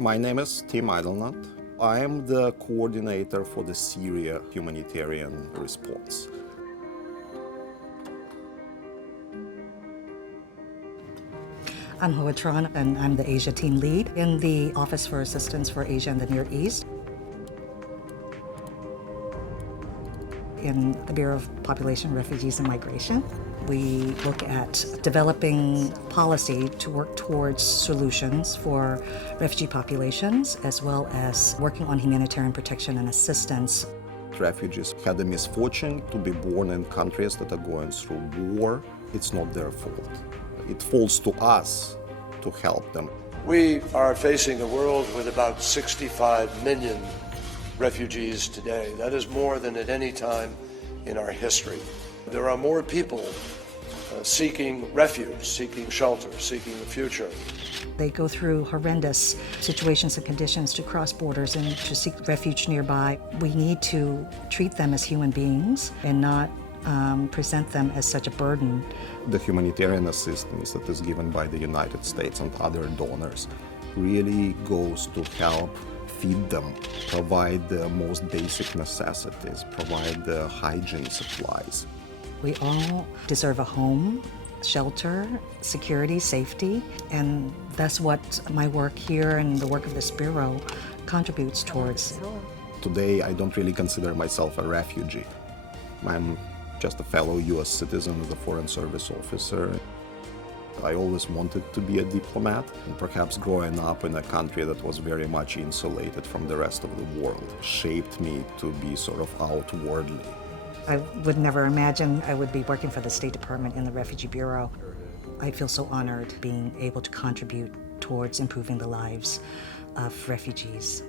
My name is Tim Eidelnut. I am the coordinator for the Syria humanitarian response. I'm Hoa Tran, and I'm the Asia team lead in the Office for Assistance for Asia and the Near East. In the Bureau of Population, Refugees, and Migration, we look at developing policy to work towards solutions for refugee populations, as well as working on humanitarian protection and assistance. Refugees had the misfortune to be born in countries that are going through war. It's not their fault. It falls to us to help them. We are facing a world with about 65 million refugees today. That is more than at any time in our history. There are more people seeking refuge, seeking shelter, seeking a future. They go through horrendous situations and conditions to cross borders and to seek refuge nearby. We need to treat them as human beings and not present them as such a burden. The humanitarian assistance that is given by the United States and other donors really goes to help feed them, provide the most basic necessities, provide the hygiene supplies. We all deserve a home, shelter, security, safety, and that's what my work here and the work of this bureau contributes towards. Today, I don't really consider myself a refugee. I'm just a fellow U.S. citizen as a Foreign Service officer. I always wanted to be a diplomat, and perhaps growing up in a country that was very much insulated from the rest of the world shaped me to be sort of outwardly. I would never imagine I would be working for the State Department in the Refugee Bureau. I feel so honored being able to contribute towards improving the lives of refugees.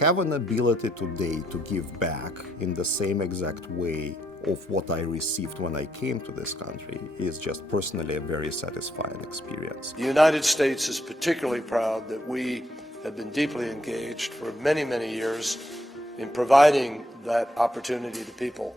Have an ability today to give back in the same exact way of what I received when I came to this country is just personally a very satisfying experience. The United States is particularly proud that we have been deeply engaged for many, many years in providing that opportunity to people